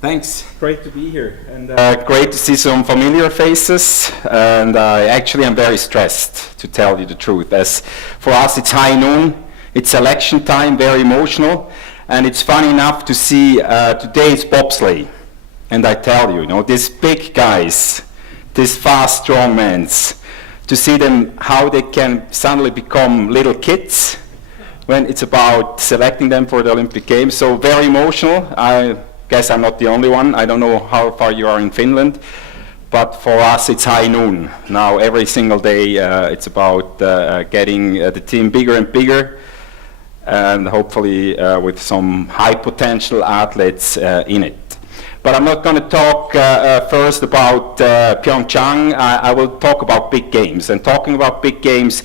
Thanks. Great to be here. And Great to see some familiar faces, and actually I'm very stressed, to tell you the truth. As for us it's high noon, it's election time, very emotional, and it's funny enough to see today it's bobsleigh. And I tell you, these big guys, these fast, strong men, to see them, how they can suddenly become little kids when it's about selecting them for the Olympic Games. So very emotional. I guess I'm not the only one. I don't know how far you are in Finland, but for us it's high noon. Now every single day it's about getting the team bigger and bigger, and hopefully with some high potential athletes in it. But I'm not going to talk first about Pyeongchang. I will talk about big games. And talking about big games,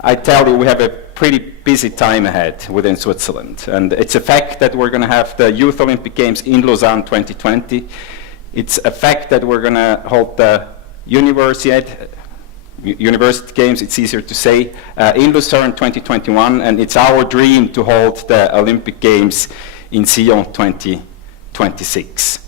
I tell you we have a pretty busy time ahead within Switzerland. And it's a fact that we're going to have the Youth Olympic Games in Lausanne 2020. It's a fact that we're going to hold the University Games, it's easier to say, in Lucerne 2021. And it's our dream to hold the Olympic Games in Sion 2026.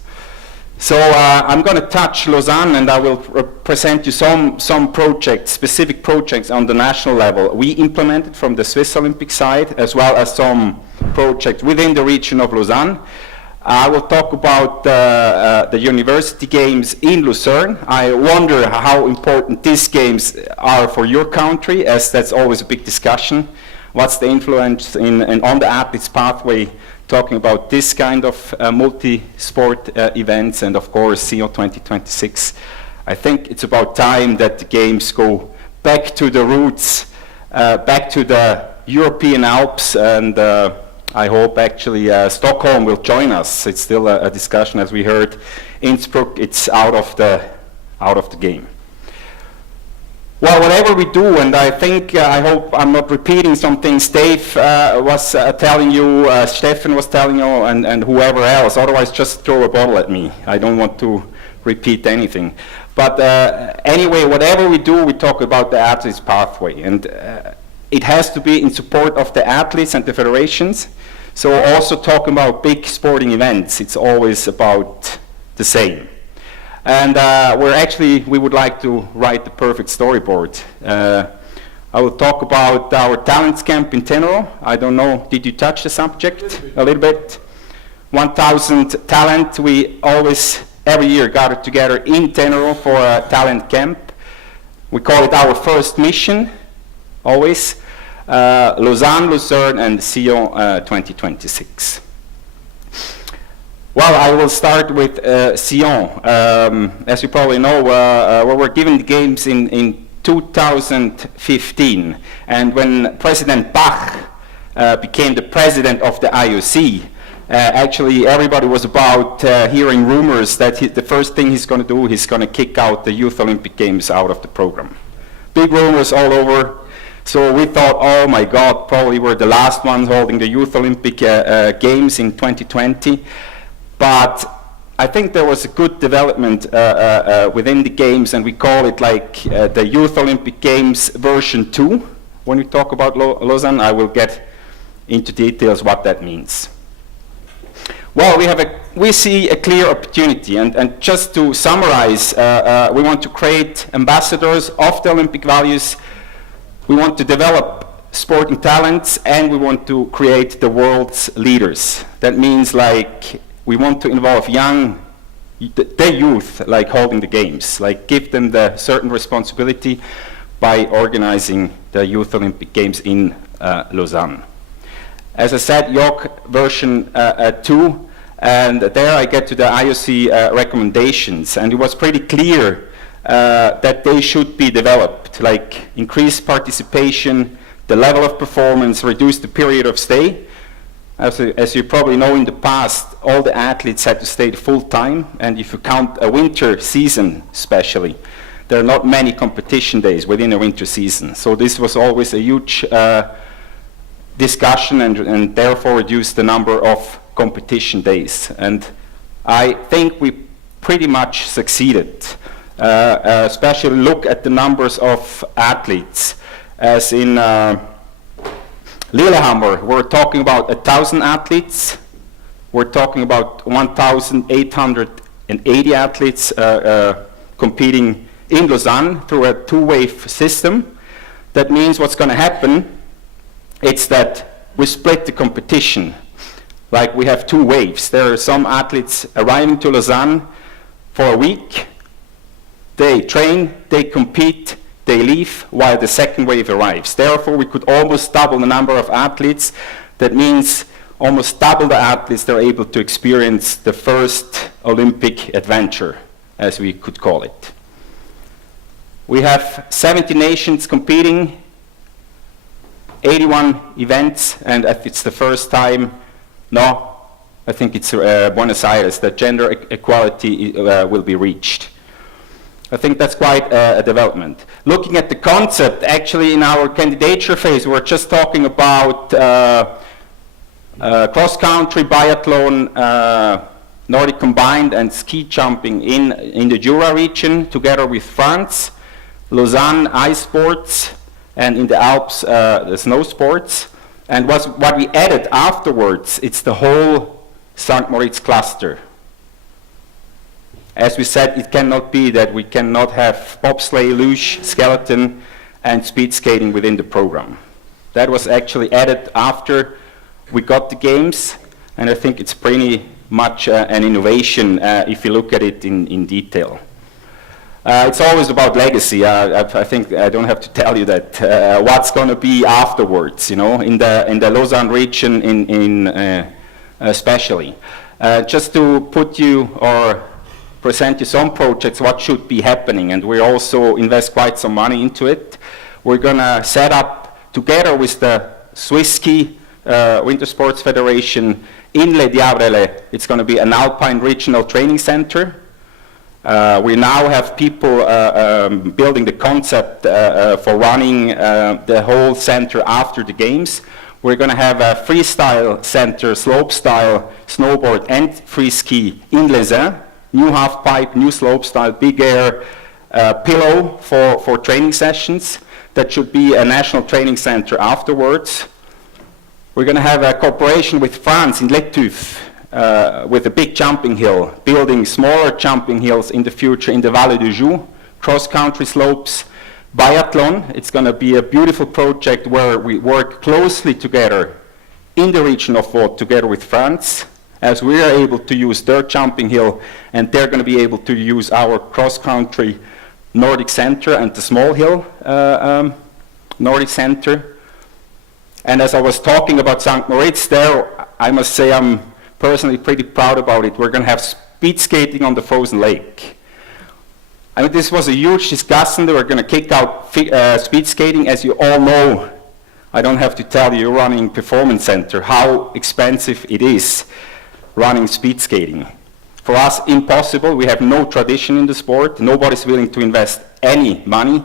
So I'm going to touch Lausanne, and I will present you some projects, specific projects on the national level we implemented from the Swiss Olympic side, as well as some projects within the region of Lausanne. I will talk about the University Games in Lucerne. I wonder how important these games are for your country, as that's always a big discussion. What's the influence on the athlete's pathway, talking about this kind of multi-sport events, and of course Sion 2026. I think it's about time that the games go back to the roots, back to the European Alps, and I hope actually Stockholm will join us. It's still a discussion, as we heard. Innsbruck, it's out of the game. Well, whatever we do, and I think, I hope I'm not repeating some things Dave was telling you, Stefan was telling you, and whoever else. Otherwise, just throw a bottle at me. I don't want to repeat anything. But anyway, whatever we do, we talk about the athlete's pathway. And it has to be in support of the athletes and the federations. So also talking about big sporting events, it's always about the same. And we would like to write the perfect storyboard. I will talk about our talents camp in Tenero. I don't know, did you touch the subject a little bit? 1,000 talent. We always, every year, gather together in Tenero for a talent camp. We call it our first mission, always. Lausanne, Lucerne, and Sion 2026. Well, I will start with Sion. As you probably know, we were given the games in 2015. And when President Bach became the president of the IOC, actually everybody was about hearing rumors that the first thing he's going to do, he's going to kick out the Youth Olympic Games out of the program. Big rumors all over. So we thought, oh my God, probably we're the last ones holding the Youth Olympic Games in 2020. But I think there was a good development within the games, and we call it like the Youth Olympic Games version 2. When we talk about Lausanne, I will get into details what that means. Well, we see a clear opportunity, and just to summarize, we want to create ambassadors of the Olympic values. We want to develop sporting talents, and we want to create the world's leaders. That means like we want to involve the youth, like holding the games, like give them the certain responsibility by organizing the Youth Olympic Games in Lausanne. As I said, YOC version 2, and there I get to the IOC recommendations, and it was pretty clear that they should be developed, like increased participation, the level of performance, reduce the period of stay. As you probably know, in the past, all the athletes had to stay full time, and if you count a winter season especially, there are not many competition days within a winter season. So this was always a huge discussion, and therefore reduced the number of competition days. And I think we pretty much succeeded. Especially look at the numbers of athletes. As in Lillehammer, we're talking about 1,000 athletes, We're talking about 1,880 athletes competing in Lausanne through a two-wave system. That means what's going to happen, it's that we split the competition. Like we have two waves. There are some athletes arriving to Lausanne for a week. They train, they compete, they leave while the second wave arrives. Therefore, we could almost double the number of athletes. That means almost double the athletes that are able to experience the first Olympic adventure, as we could call it. We have 70 nations competing, 81 events, and it's the first time, no, I think it's Buenos Aires, that gender equality will be reached. I think that's quite a development. Looking at the concept, actually in our candidature phase, we're just talking about cross-country, biathlon, Nordic combined, and ski jumping in the Jura region, together with France, Lausanne ice sports, and in the Alps the snow sports. And what we added afterwards, it's the whole St. Moritz cluster. As we said, it cannot be that we cannot have bobsleigh, luge, skeleton, and speed skating within the program. That was actually added after we got the games, and I think it's pretty much an innovation if you look at it in detail. It's always about legacy. I think I don't have to tell you that what's going to be afterwards, you know, in the Lausanne region, especially. Just to put you or present you some projects, what should be happening, and we also invest quite some money into it. We're going to set up together with the Swiss Ski Winter Sports Federation in Le Diabrele. It's going to be an Alpine Regional Training Center. We now have people building the concept for running the whole center after the games. We're going to have a freestyle center, slopestyle, snowboard and free ski in Les Uns. New half pipe, new slopestyle, big air pillow for training sessions. That should be a national training center afterwards. We're going to have a cooperation with France in Letuf with a big jumping hill, building smaller jumping hills in the future in the Vallée du Joux, cross-country slopes, biathlon. It's going to be a beautiful project where we work closely together in the region of Vaud together with France, as we are able to use their jumping hill, and they're going to be able to use our cross-country Nordic Center and the small hill Nordic Center. And as I was talking about St. Moritz there, I must say I'm personally pretty proud about it. We're going to have speed skating on the frozen lake. I mean, this was a huge discussion. They were going to kick out speed skating. As you all know, I don't have to tell you, running performance center, how expensive it is running speed skating. For us, impossible. We have no tradition in the sport. Nobody's willing to invest any money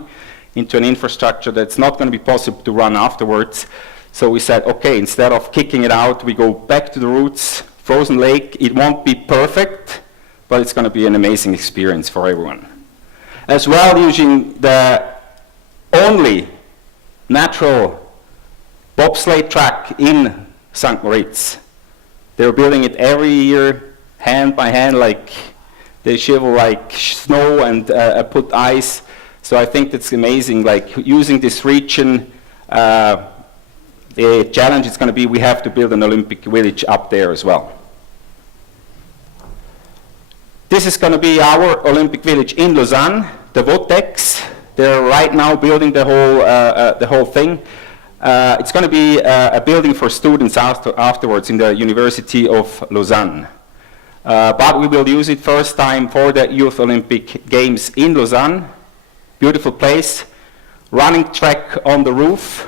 into an infrastructure that's not going to be possible to run afterwards. So we said, okay, instead of kicking it out, we go back to the roots, frozen lake. It won't be perfect, but it's going to be an amazing experience for everyone. As well, using the only natural bobsleigh track in St. Moritz. They're building it every year, hand by hand, like they shovel like snow and put ice. So I think that's amazing, like using this region. The challenge is going to be we have to build an Olympic village up there as well. This is going to be our Olympic village in Lausanne, the Votex. They're right now building the whole thing. It's going to be a building for students afterwards in the University of Lausanne. But we will use it first time for the Youth Olympic Games in Lausanne. Beautiful place. Running track on the roof.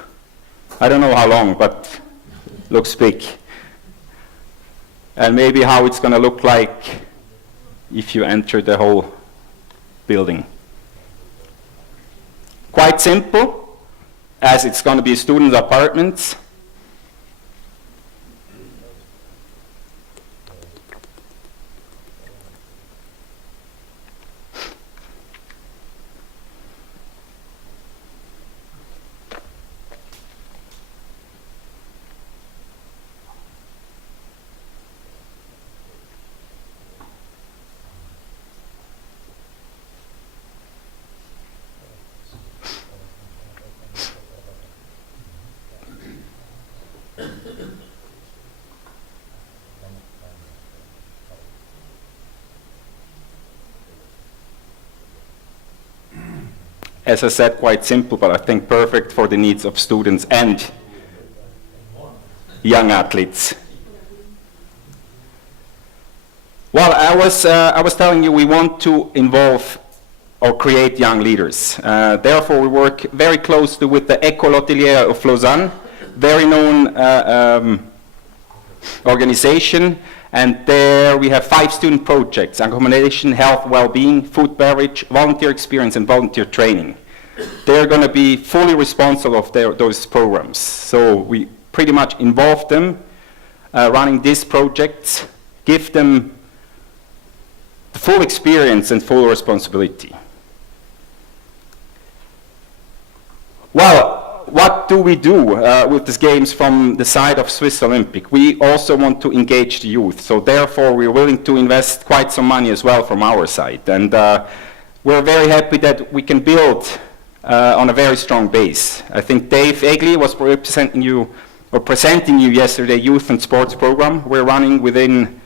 I don't know how long, but looks big. And maybe how it's going to look like if you enter the whole building. Quite simple, as it's going to be student apartments. as I said, quite simple, but I think perfect for the needs of students and young athletes. Well, I was telling you we want to involve or create young leaders. Therefore, we work very closely with the École Hôtelière of Lausanne, very known organization, and there we have 5 student projects: accommodation, health, well-being, food, beverage, volunteer experience, and volunteer training. They're going to be fully responsible of those programs. So we pretty much involve them running these projects, give them the full experience and full responsibility. Well, what do we do with these games from the side of Swiss Olympic? We also want to engage the youth, so therefore we're willing to invest quite some money as well from our side. And we're very happy that we can build on a very strong base. I think Dave Egli was presenting you yesterday youth and sports program. We're running within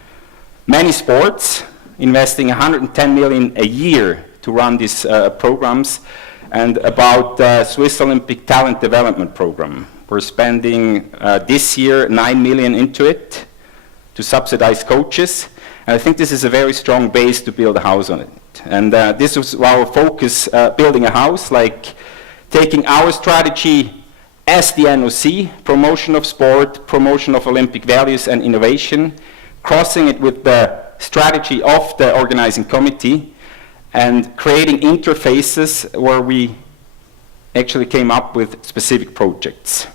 many sports, investing 110 million a year to run these programs, and about Swiss Olympic Talent Development Program. We're spending this year 9 million into it to subsidize coaches. And I think this is a very strong base to build a house on it. And this was our focus, building a house, like taking our strategy as the NOC, promotion of sport, promotion of Olympic values and innovation, crossing it with the strategy of the organizing committee, and creating interfaces where we actually came up with specific projects.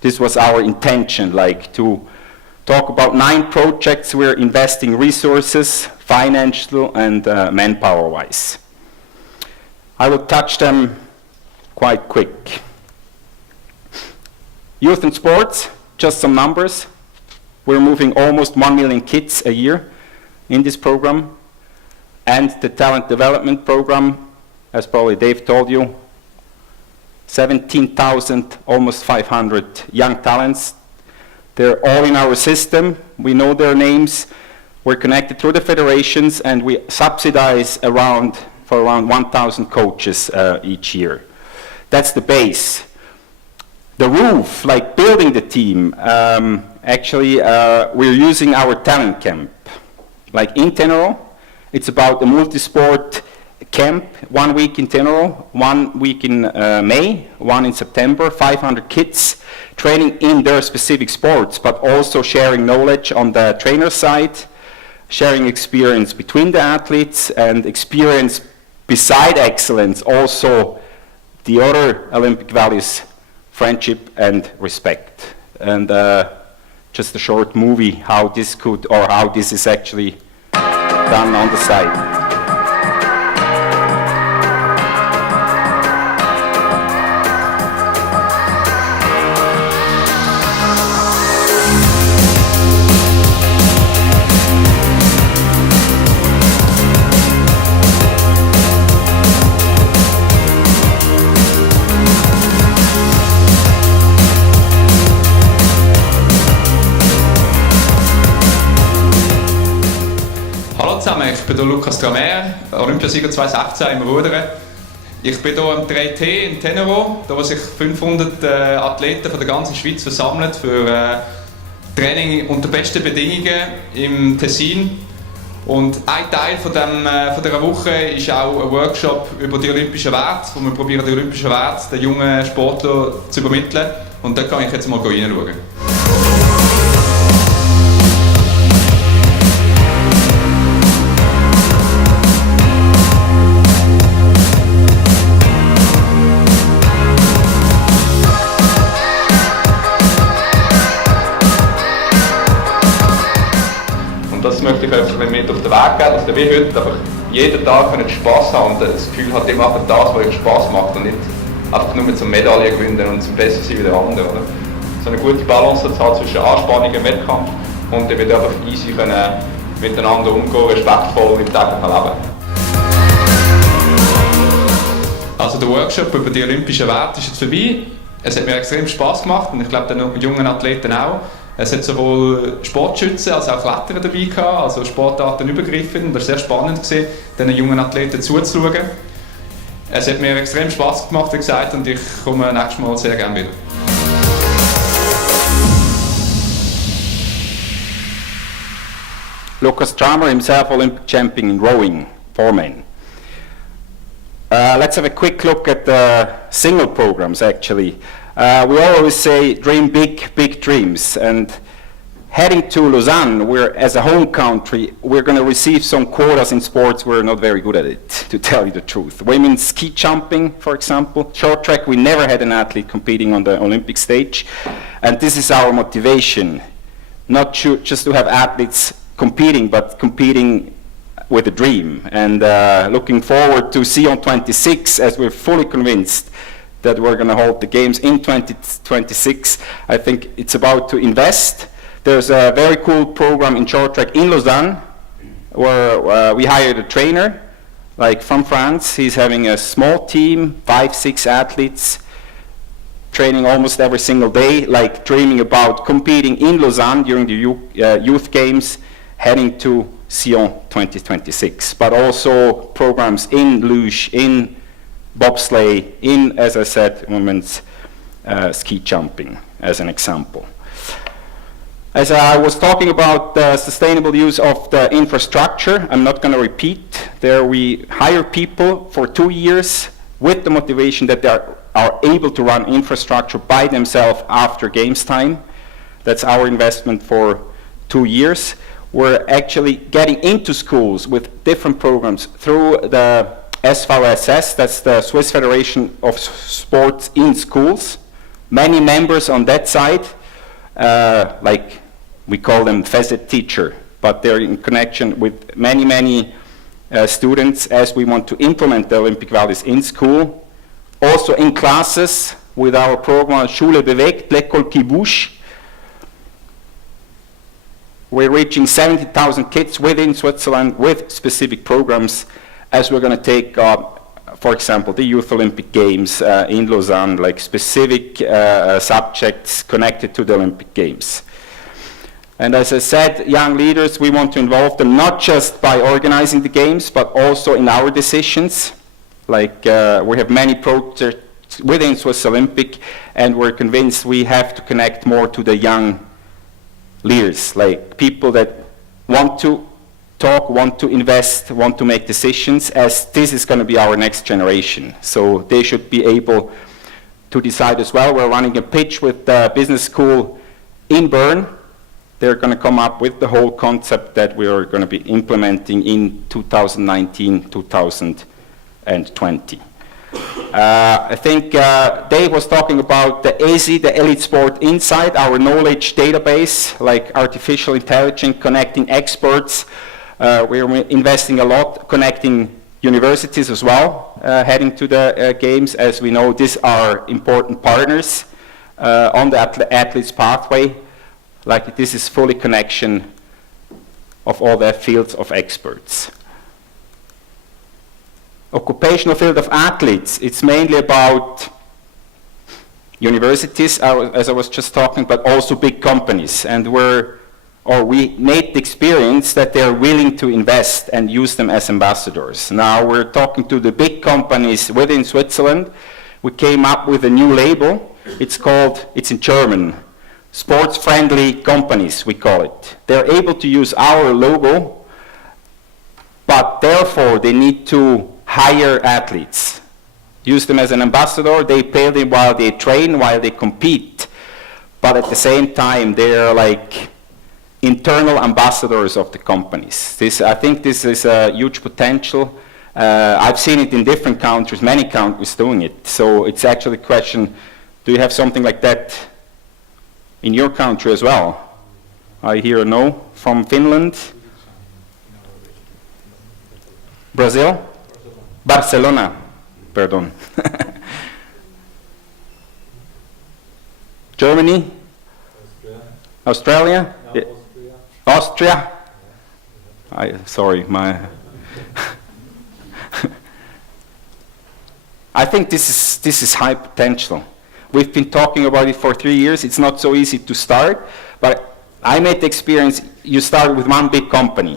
This was our intention, like to talk about 9 projects we're investing resources, financial and manpower-wise. I will touch them quite quick. Youth and sports, just some numbers. We're moving almost 1 million kids a year in this program. And the talent development program, as probably Dave told you, 17,000, almost 500 young talents. They're all in our system. We know their names. We're connected through the federations, and we subsidize for around 1,000 coaches each year. That's the base. The roof, like building the team, actually we're using our talent camp. Like in Tenero, it's about a multi-sport camp, 1 week in Tenero, 1 week in May, 1 in September, 500 kids training in their specific sports, but also sharing knowledge on the trainer side, sharing experience between the athletes, and experience beside excellence, also the other Olympic values, friendship and respect. And just a short movie how this is actually done on the side. Ich bin hier Lukas Tramer, Olympiasieger 2016 im Rudern. Ich bin hier am 3T in Tenero, wo sich 500 Athleten von der ganzen Schweiz versammeln für Training unter besten Bedingungen im Tessin. Und ein Teil von dieser Woche ist auch ein Workshop über die olympischen Werte, wo wir probieren, die olympischen Werte den jungen Sportlern zu übermitteln. Und da kann ich jetzt mal reinschauen. Das möchte ich euch mit auf den Weg geben, dass ihr wie heute einfach jeden Tag Spass haben und das Gefühl hat, ihr macht das, was euch Spass macht und nicht einfach nur zum Medaillen gewinnen und zum besser sein wie der andere. Oder? So eine gute Balance zu haben zwischen Anspannung und Wettkampf und ihr einfach easy miteinander umgehen, respektvoll im täglichen Leben. Also der Workshop über die olympischen Werte ist jetzt vorbei. Es hat mir extrem Spass gemacht und ich glaube den jungen Athleten auch. Es hat sowohl Sportschützen als auch Kletterer dabei gehabt, also Sportarten übergreifend, und das war sehr spannend gewesen, diesen jungen Athleten zuzuschauen. Es hat mir extrem Spaß gemacht, wie gesagt, und ich komme nächstes Mal sehr gerne wieder. Lucas Tramer, himself Olympic champion in rowing, 4-man. Let's have a quick look at the single programs, actually. We always say dream big, big dreams, and heading to Lausanne, where as a home country, we're going to receive some quotas in sports we're not very good at it, to tell you the truth. Women's ski jumping, for example. Short track, we never had an athlete competing on the Olympic stage, and this is our motivation. Not just to have athletes competing, but competing with a dream, and looking forward to Sion 26, as we're fully convinced that we're going to hold the games in 2026. I think it's about to invest. There's a very cool program in short track in Lausanne, where we hired a trainer, like from France. He's having a small team, 5-6 athletes, training almost every single day, like dreaming about competing in Lausanne during the youth games, heading to Sion 2026, but also programs in luge, in bobsleigh, in, as I said, women's ski jumping, as an example. As I was talking about the sustainable use of the infrastructure, I'm not going to repeat. There we hire people for 2 years with the motivation that they are able to run infrastructure by themselves after games time. That's our investment for 2 years. We're actually getting into schools with different programs through the SVSS, that's the Swiss Federation of Sports in Schools. Many members on that side, like we call them FESET teacher, but they're in connection with many students as we want to implement the Olympic values in school. Also in classes with our program Schule bewegt, l'école qui bouge. We're reaching 70,000 kids within Switzerland with specific programs, as we're going to take, for example, the Youth Olympic Games in Lausanne, like specific subjects connected to the Olympic Games. And as I said, young leaders, we want to involve them not just by organizing the games, but also in our decisions. Like we have many projects within Swiss Olympic, and we're convinced we have to connect more to the young leaders, like people that want to talk, want to invest, want to make decisions, as this is going to be our next generation. So they should be able to decide as well. We're running a pitch with the business school in Bern. They're going to come up with the whole concept that we are going to be implementing in 2019, 2020. I think Dave was talking about the ASI, the Elite Sport Insight, our knowledge database, like artificial intelligence, connecting experts. We're investing a lot, connecting universities as well, heading to the games. As we know, these are important partners on the athlete's pathway. Like this is fully connection of all the fields of experts. Occupational field of athletes, it's mainly about universities, as I was just talking, but also big companies. And we made the experience that they are willing to invest and use them as ambassadors. Now we're talking to the big companies within Switzerland. We came up with a new label. It's in German, sports-friendly companies, we call it. They're able to use our logo, but therefore they need to hire athletes. Use them as an ambassador, they pay them while they train, while they compete. But at the same time, they're like internal ambassadors of the companies. I think this is a huge potential. I've seen it in different countries, many countries doing it. So it's actually a question, do you have something like that in your country as well? I hear a no from Finland. Brazil? Barcelona, pardon. Germany? Australia? No, Austria? Sorry, I think this is high potential. We've been talking about it for 3 years. It's not so easy to start, but I made the experience, you start with one big company.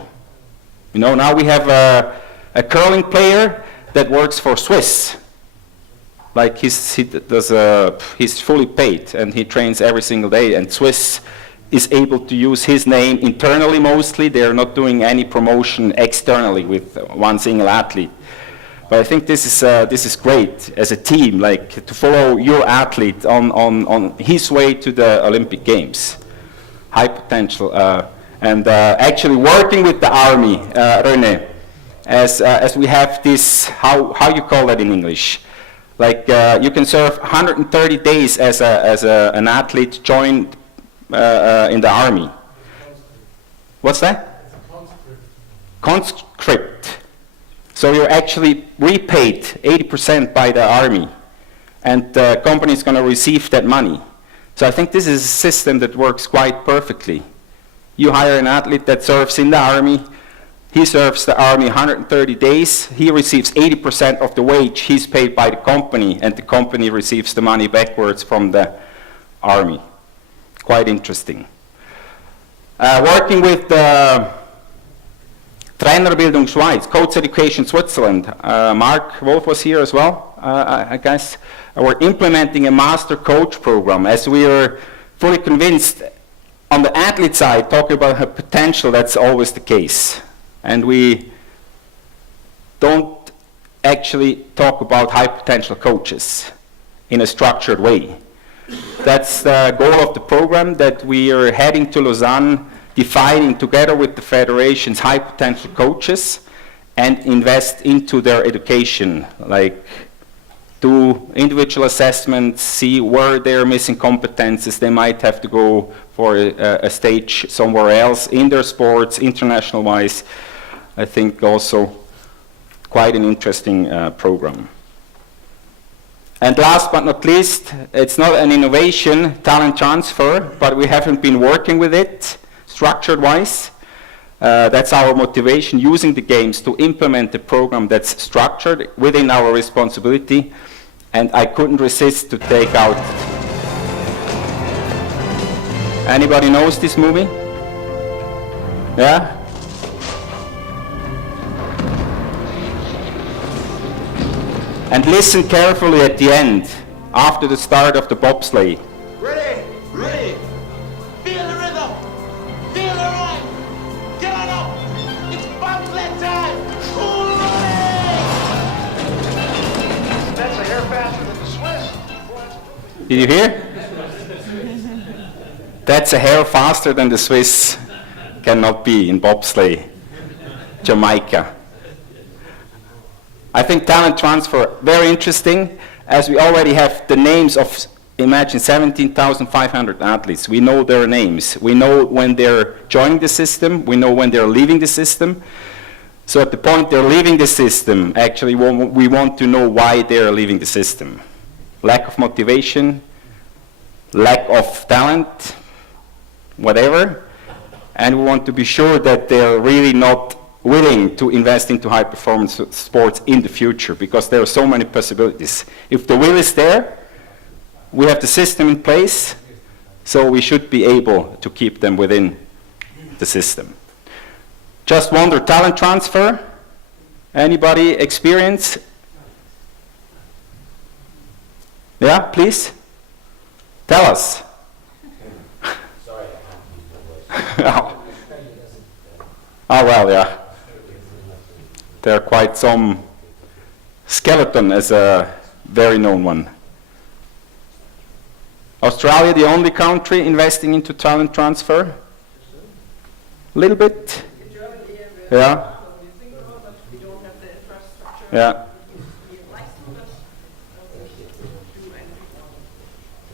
You know, now we have a curling player that works for Swiss. Like he's fully paid and he trains every single day, and Swiss is able to use his name internally mostly. They're not doing any promotion externally with one single athlete. But I think this is great as a team, like to follow your athlete on his way to the Olympic Games. High potential. And actually working with the army, René, as we have this, how you call that in English? Like you can serve 130 days as an athlete joined in the army. What's that? Conscript. So you're actually repaid 80% by the army, and the company is going to receive that money. So I think this is a system that works quite perfectly. You hire an athlete that serves in the army, he serves the army 130 days, he receives 80% of the wage, he's paid by the company, and the company receives the money backwards from the army. Quite interesting. Working with the Trainerbildung Schweiz, Coach Education Switzerland, Mark Wolf was here as well, I guess. We're implementing a master coach program as we are fully convinced on the athlete side, talking about her potential, that's always the case. And we don't actually talk about high potential coaches in a structured way. That's the goal of the program, that we are heading to Lausanne, defining together with the federations high potential coaches and invest into their education, like do individual assessments, see where they're missing competences. They might have to go for a stage somewhere else in their sports, international wise. I think also quite an interesting program. And last but not least, it's not an innovation, talent transfer, but we haven't been working with it structured-wise. That's our motivation, using the games to implement a program that's structured within our responsibility. And I couldn't resist to take out. Anybody knows this movie? Yeah? And listen carefully at the end, after the start of the bobsleigh. Ready, ready. Feel the rhythm. Feel the rhyme. Get on up. It's bobsled time. Cool That's a hair faster than the Swiss. Did you hear? That's a hair faster than the Swiss. Cannot be in bobsleigh. Jamaica. I think talent transfer, very interesting, as we already have the names of, imagine, 17,500 athletes. We know their names. We know when they're joining the system. We know when they're leaving the system. So at the point they're leaving the system, actually we want to know why they're leaving the system. Lack of motivation, lack of talent, whatever. And we want to be sure that they're really not willing to invest into high performance sports in the future, because there are so many possibilities. If the will is there, we have the system in place, so we should be able to keep them within the system. Just wonder, talent transfer? Anybody experience? Yeah, please? Tell us. Sorry, I have to use my voice. Oh, well, yeah. There are quite some. Skeleton as a very known one. Australia, the only country investing into talent transfer? A little bit? Yeah. Yeah.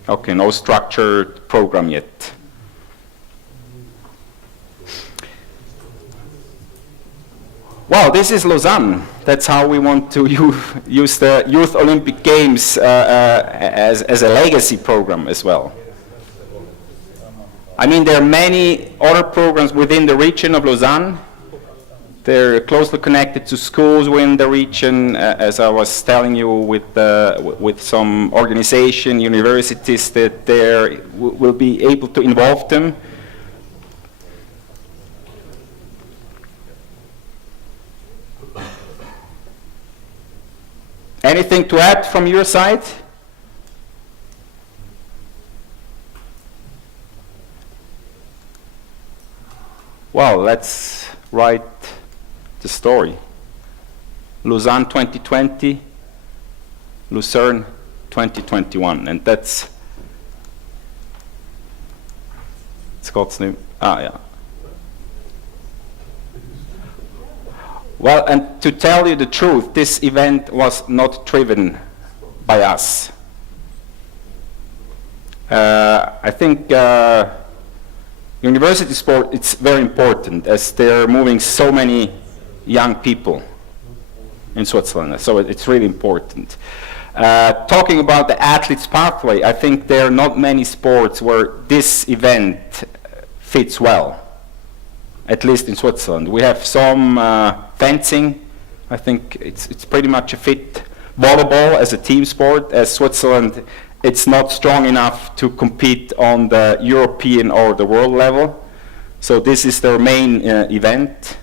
Okay, no structured program yet. Well, this is Lausanne. That's how we want to use the Youth Olympic Games as a legacy program as well. I mean, there are many other programs within the region of Lausanne. They're closely connected to schools within the region, as I was telling you, with some organization, universities that will be able to involve them. Anything to add from your side? Well, let's write the story. Lausanne 2020, Lucerne 2021, and that's Scott's name. Yeah. Well, and to tell you the truth, this event was not driven by us. I think university sport, it's very important as they're moving so many young people in Switzerland, so it's really important. Talking about the athlete's pathway, I think there are not many sports where this event fits well, at least in Switzerland. We have some fencing. I think it's pretty much a fit. Volleyball as a team sport, as Switzerland, it's not strong enough to compete on the European or the world level. So this is their main event.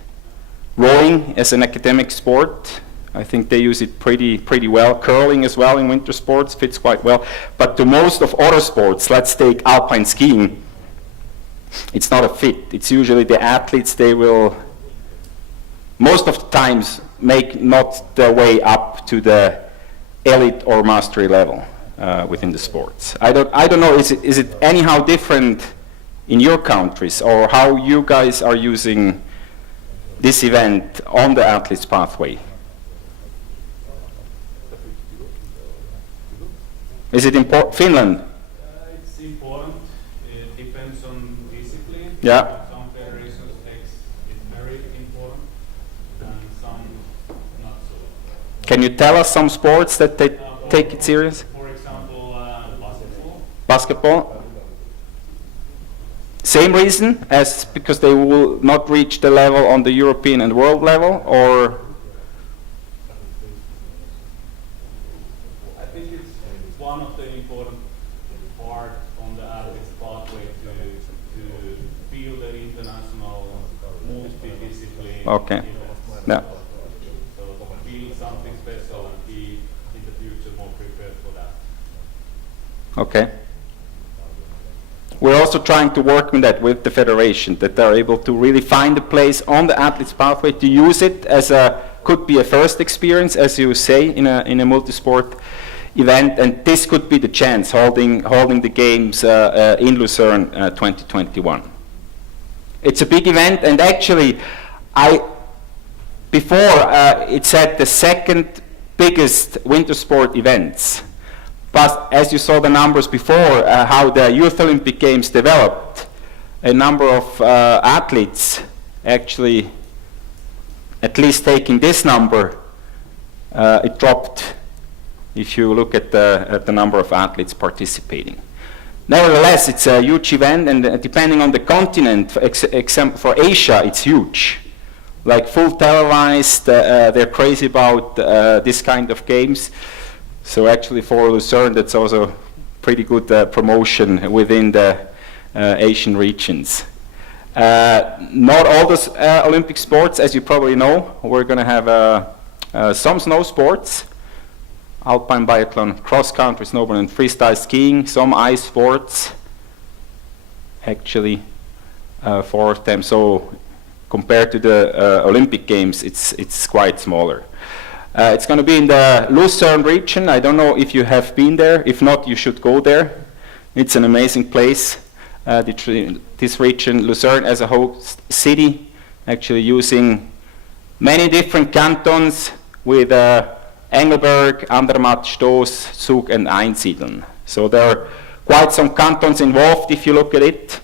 Rowing as an academic sport, I think they use it pretty well. Curling as well in winter sports fits quite well. But to most of other sports, let's take alpine skiing, it's not a fit. It's usually the athletes, they will most of the times make not their way up to the elite or mastery level within the sports. I don't know, is it anyhow different in your countries, or how you guys are using this event on the athlete's pathway? Is it important? Finland? It's important. It depends on discipline. Yeah. Some federations it's very important, and some not so. Can you tell us some sports that they take it serious? For example, basketball. Basketball? Same reason as because they will not reach the level on the European and world level, or? I think it's one of the important parts on the athlete's pathway to feel the international multidiscipline. Okay. Yeah. So feel something special and be in the future more prepared for that. Okay. We're also trying to work on that with the federation, that they're able to really find a place on the athlete's pathway to use it as could be a first experience, as you say, in a multi-sport event, and this could be the chance holding the games in Lucerne 2021. It's a big event, and actually, before it said the second biggest winter sport events. But as you saw the numbers before, how the Youth Olympic Games developed, a number of athletes actually, at least taking this number, it dropped if you look at the number of athletes participating. Nevertheless, it's a huge event, and depending on the continent, for Asia, it's huge. Like full televised, they're crazy about this kind of games. So actually for Lucerne, that's also pretty good promotion within the Asian regions. Not all the Olympic sports, as you probably know. We're going to have some snow sports, alpine biathlon, cross-country snowboarding, and freestyle skiing, some ice sports, actually 4 of them. So compared to the Olympic Games, it's quite smaller. It's going to be in the Lucerne region. I don't know if you have been there. If not, you should go there. It's an amazing place. This region, Lucerne as a host city, actually using many different cantons with Engelberg, Andermatt, Stoss, Zug, and Einsiedeln. So there are quite some cantons involved if you look at it.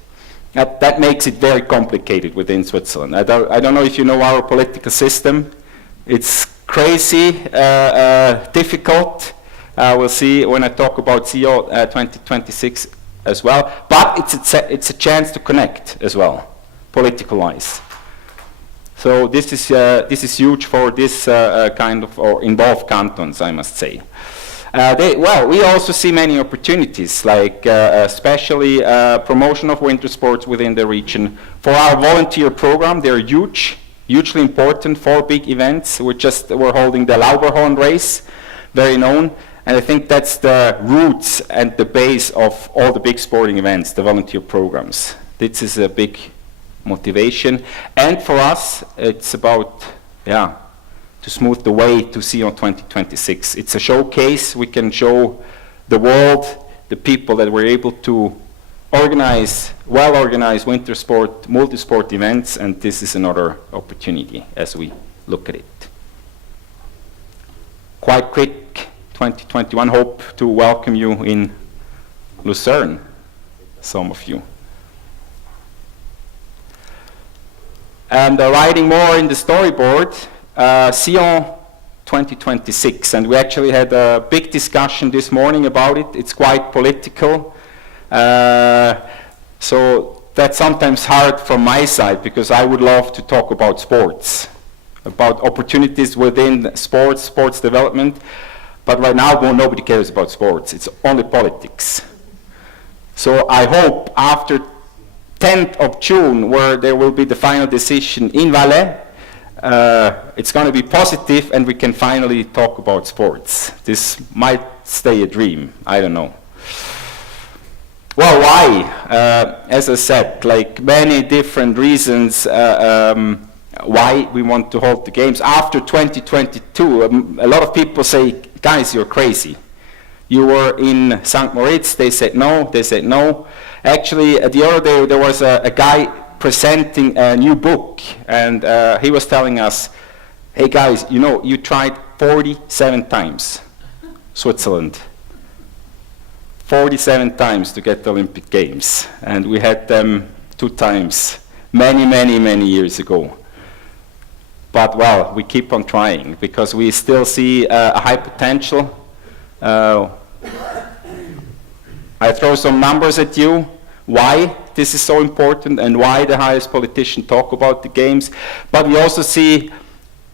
That makes it very complicated within Switzerland. I don't know if you know our political system. It's crazy, difficult. We'll see when I talk about CEO 2026 as well. But it's a chance to connect as well, political-wise. So this is huge for this kind of or involved cantons, I must say. We also see many opportunities, like especially promotion of winter sports within the region. For our volunteer program, they're hugely important. 4 big events. We're holding the Lauberhorn race very known. And I think that's the roots and the base of all the big sporting events, the volunteer programs. This is a big motivation. And for us, it's about, to smooth the way to Sion 2026. It's a showcase. We can show the world, the people that we're able to organize, well-organized winter sport, multi-sport events, and this is another opportunity as we look at it. Quite quick, 2021, hope to welcome you in Lucerne, some of you. And writing more in the storyboard, Sion 2026, and we actually had a big discussion this morning about it. It's quite political, so that's sometimes hard from my side because I would love to talk about sports, about opportunities within sports development, but right now nobody cares about sports. It's only politics. So I hope after 10th of June, where there will be the final decision in Valais, it's going to be positive and we can finally talk about sports. This might stay a dream, I don't know. Well, why? As I said, like many different reasons why we want to hold the games. After 2022, a lot of people say, guys, you're crazy. You were in St. Moritz, they said no. Actually, the other day there was a guy presenting a new book, and he was telling us, hey guys, you know, you tried 47 times, Switzerland. 47 times to get the Olympic Games, and we had them 2 times, many years ago. But well, we keep on trying, because we still see a high potential. I throw some numbers at you, why this is so important and why the highest politicians talk about the games, but we also see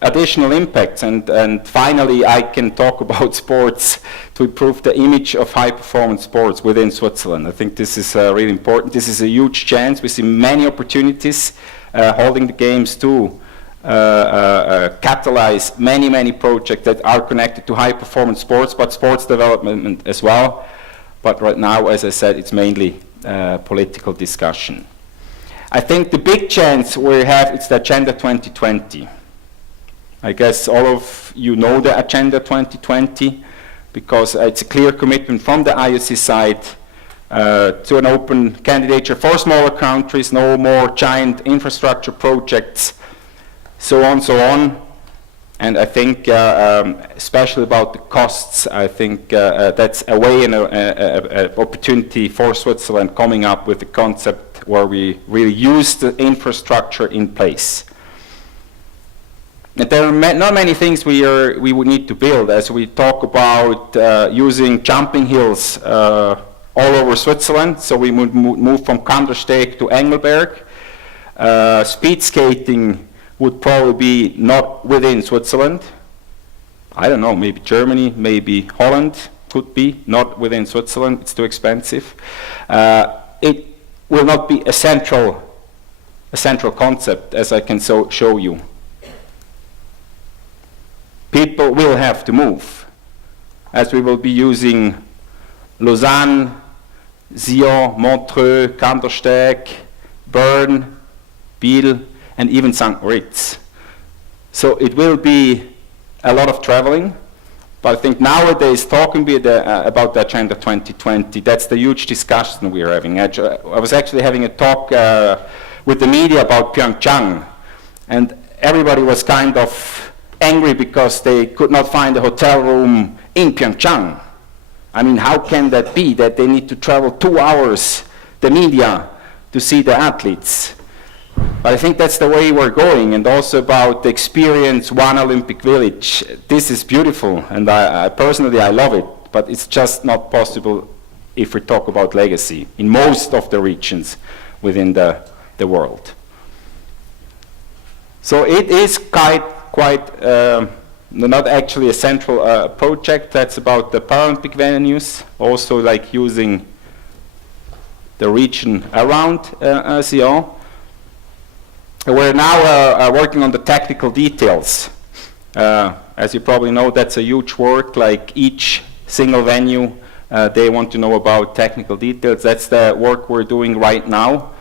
additional impacts, and finally I can talk about sports to improve the image of high performance sports within Switzerland. I think this is really important. This is a huge chance. We see many opportunities holding the games to catalyze many projects that are connected to high performance sports, but sports development as well. But right now, as I said, it's mainly political discussion. I think the big chance we have is the Agenda 2020. I guess all of you know the Agenda 2020 because it's a clear commitment from the IOC side to an open candidature for smaller countries, no more giant infrastructure projects, so on. And I think, especially about the costs, I think that's a way and an opportunity for Switzerland coming up with a concept where we really use the infrastructure in place. And there are not many things we would need to build, as we talk about using jumping hills all over Switzerland. So we would move from Kandersteg to Engelberg. Speed skating would probably be not within Switzerland. I don't know, maybe Germany, maybe Holland could be not within Switzerland. It's too expensive. It will not be a central concept, as I can show you. People will have to move, as we will be using Lausanne, Sion, Montreux, Kandersteg, Bern, Biel, and even St. Moritz. So it will be a lot of traveling, but I think nowadays talking about the Agenda 2020, that's the huge discussion we're having. I was actually having a talk with the media about Pyeongchang, and everybody was kind of angry because they could not find a hotel room in Pyeongchang. I mean, how can that be, that they need to travel 2 hours, the media, to see the athletes? But I think that's the way we're going, and also about the experience One Olympic Village. This is beautiful, and I personally love it, but it's just not possible if we talk about legacy in most of the regions within the world. So it is quite not actually a central project. That's about the Paralympic venues, also like using the region around Sion. We're now working on the technical details. As you probably know, that's a huge work, like each single venue, they want to know about technical details. That's the work we're doing right now.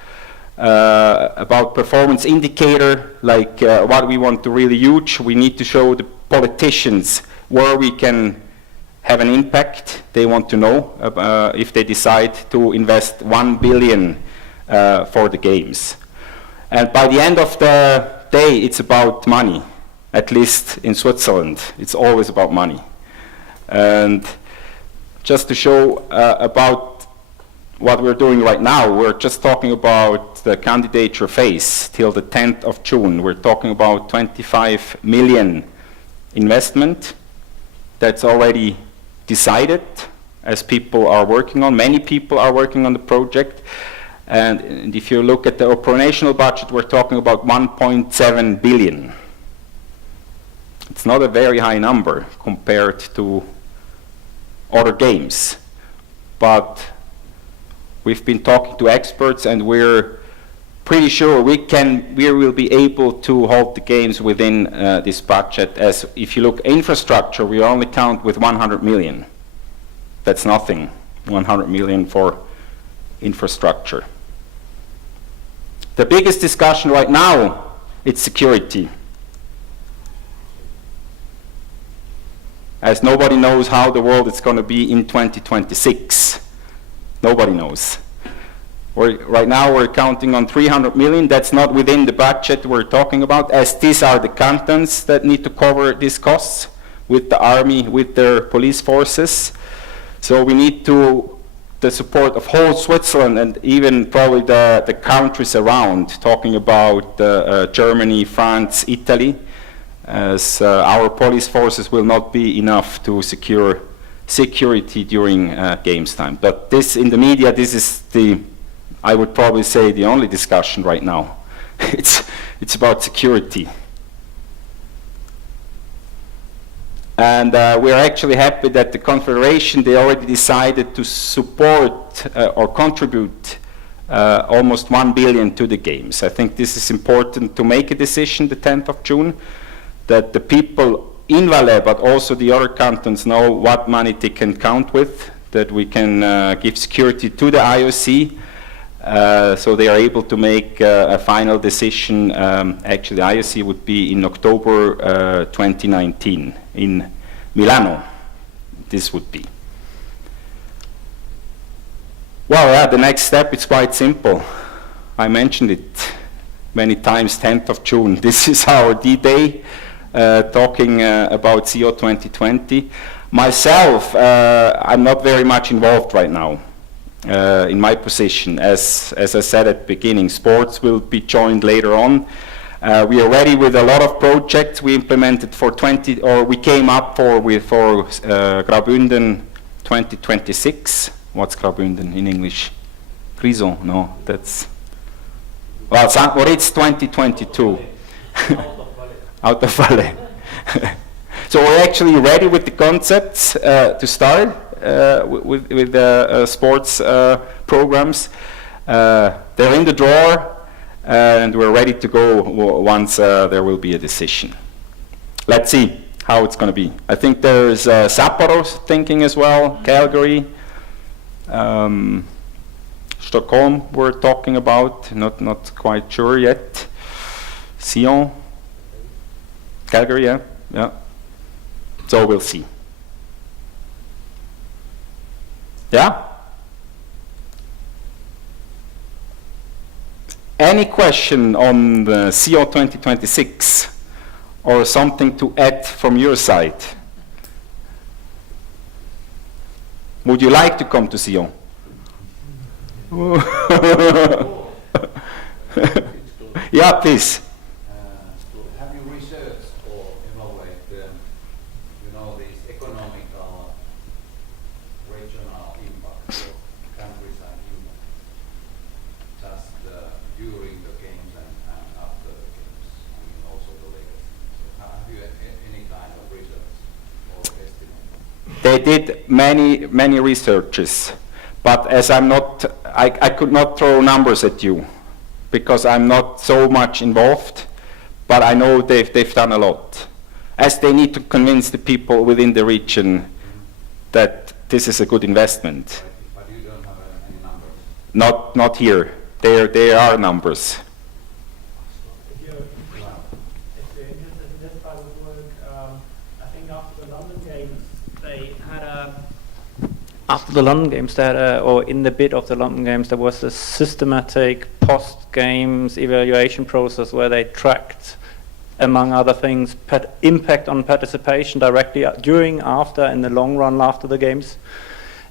About performance indicator, like what we want to really huge, we need to show the politicians where we can have an impact. They want to know if they decide to invest 1 billion for the games. And by the end of the day, it's about money. At least in Switzerland, it's always about money. And just to show about what we're doing right now, we're just talking about the candidature phase till the 10th of June. We're talking about 25 million investment that's already decided, as people are working on. Many people are working on the project. And if you look at the operational budget, we're talking about 1.7 billion. It's not a very high number compared to other games. But we've been talking to experts, and we're pretty sure we will be able to hold the games within this budget. As if you look infrastructure, we only count with 100 million. That's nothing, 100 million for infrastructure. The biggest discussion right now, it's security. As nobody knows how the world is going to be in 2026. Nobody knows. Right now we're counting on 300 million. That's not within the budget we're talking about, as these are the cantons that need to cover these costs with the army, with their police forces. So we need the support of whole Switzerland and even probably the countries around, talking about Germany, France, Italy, as our police forces will not be enough to secure security during games time. But this, in the media, this is I would probably say, the only discussion right now. It's about security. And we're actually happy that the Confederation, they already decided to support or contribute almost 1 billion to the games. I think this is important to make a decision the 10th of June, that the people in Valais, but also the other cantons, know what money they can count with, that we can give security to the IOC, so they are able to make a final decision. Actually, the IOC would be in October 2019 in Milano. This would be. Well, yeah, the next step is quite simple. I mentioned it many times, 10th of June. This is our D-Day, talking about CO 2020. Myself, I'm not very much involved right now in my position. As I said at the beginning, sports will be joined later on. We are ready with a lot of projects we implemented for we came up for Graubünden 2026. What's Graubünden in English? Grison? No, that's... Well, or it's 2022. Out of Valais. So we're actually ready with the concepts to start with the sports programs. They're in the drawer, and we're ready to go once there will be a decision. Let's see how it's going to be. I think there's Sapporo thinking as well, Calgary, Stockholm we're talking about, not quite sure yet. Sion, Calgary, yeah. So we'll see. Yeah? Any question on the CO 2026 or something to add from your side? Would you like to come to Sion? Yeah, please. Have you researched or evaluated, these economical, regional impacts of countryside impact, just during the games and after the games, also the legacy? So have you any kind of research or estimate? They did many researches, but as I'm not, I could not throw numbers at you because I'm not so much involved, but I know they've done a lot. as they need to convince the people within the region that this is a good investment. But you don't have any numbers. Not here. There are numbers. If you're interested in this type of work, I think after the London Games, they had or in the bid of the London Games, there was a systematic post-games evaluation process where they tracked, among other things, impact on participation directly during, after, and the long run after the games.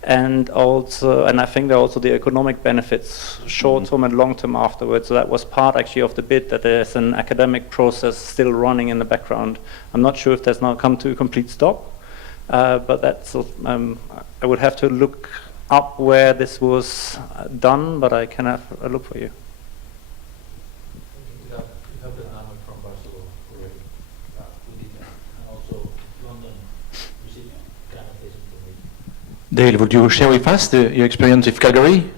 And also, and I think there are also the economic benefits, short-term and long-term afterwards. So that was part actually of the bid, that there's an academic process still running in the background. I'm not sure if that's now come to a complete stop, but that's, I would have to look up where this was done, but I can have a look for you. You have the number from Barcelona already. We did that. And also London received gratification from me. Dale, would you share with us your experience of Calgary?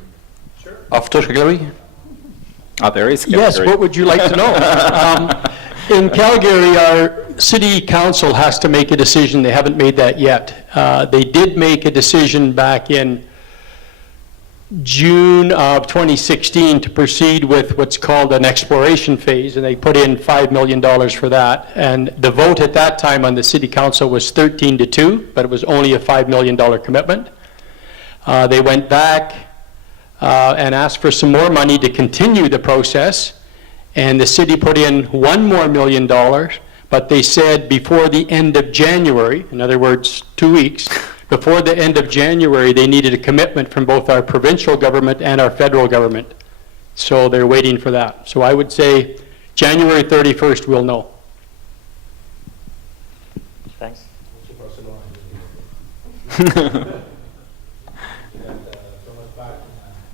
Sure. After Calgary? Ah, there is Yes, Calgary. what would you like to know? In Calgary, our city council has to make a decision. They haven't made that yet. They did make a decision back in June of 2016 to proceed with what's called an exploration phase, and they put in $5 million for that. And the vote at that time on the city council was 13-2, but it was only a $5 million commitment. They went back and asked for some more money to continue the process, and the city put in $1 more million, but they said before the end of January, in other words, 2 weeks, before the end of January, they needed a commitment from both our provincial government and our federal government. So they're waiting for that. So I would say January 31st, we'll know. Thanks. Also Barcelona. We had Thomas Bach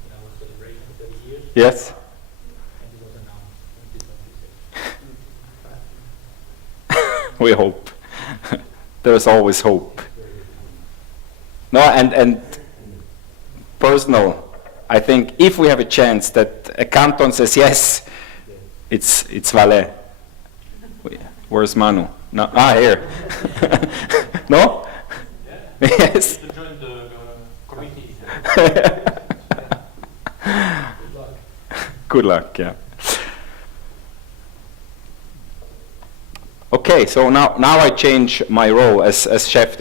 in our celebration of 30 years. Yes. And it was announced in 2026. We hope. There's always hope. No, and personal, I think if we have a chance that a canton says yes, it's Valais. Where's Manu? No, here. No? Yes. To join the committee. Good luck, yeah. Okay, so now I change my role as chef de